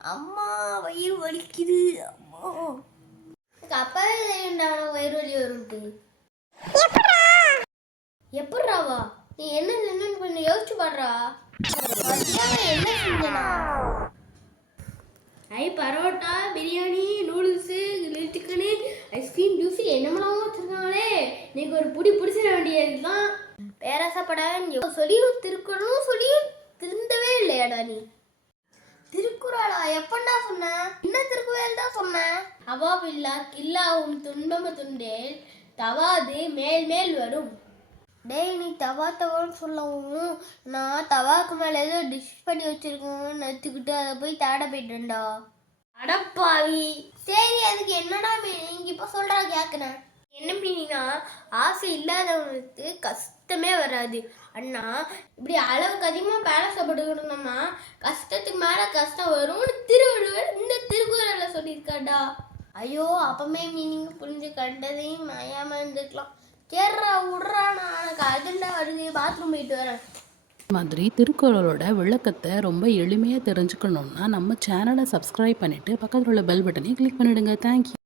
அம்மா வயிறு வலிக்குது. அம்மா அப்பவே வயிறு வலி வருது. எப்படாவா நீ என்னன்னு கொஞ்சம் யோசிச்சு பாடுறா. என்ன செஞ்சனா? Parotta, biryani, noodles, chicken, ice cream, juice என்னமெல்லாம் வச்சிருக்காங்களே. நீங்க ஒரு புடி பிடிச்சிட வேண்டியதுதான். பேராசப்பட சொல்லியும் திருக்குறளும் சொல்லியும் திருந்தவே இல்லையாடா நீ. திருக்குறளா? எப்படா சொன்ன? என்ன திருக்குறள் தான் சொன்னேன். அவாவில்லா கில்லா உன் துன்பம துண்டேல் தவாது மேல் மேல் வரும். டேய், நீ தவா தவான்னு சொல்லவும் நான் தவாக்கு மேல ஏதோ டிஷ் பண்ணி வச்சிருக்கோன்னு நினச்சிக்கிட்டு அதை போய் தேட போயிட்டேன்டா. அடப்பாவி. சரி, அதுக்கு என்னடா மீனிங் இப்போ சொல்றா கேட்குறேன். என்ன மீனிங்னா, ஆசை இல்லாதவனுக்கு கஷ்டமே வராது. அண்ணா இப்படி அளவுக்கு அதிகமாக பேராசப்பட்டுக்கிட்டு இருந்தோம்னா கஷ்டத்துக்கு மேலே கஷ்டம் வரும்னு திருவள்ளுவர் இந்த திருக்குறளை சொல்லியிருக்காடா. ஐயோ, அப்பமே மீனிங் புரிஞ்சு கண்டதையும் மயாம இருந்துக்கலாம். கேட்றா விட்றா, நான் எனக்கு அஜெண்டா வருது, பாத்ரூம் போயிட்டு வரேன். மாதிரி திருக்குறளோட விளக்கத்தை ரொம்ப எளிமையாக தெரிஞ்சுக்கணுன்னா நம்ம சேனலை சப்ஸ்கிரைப் பண்ணிவிட்டு பக்கத்தில் உள்ள பெல் பட்டனையும் கிளிக் பண்ணிவிடுங்க. தேங்க்யூ.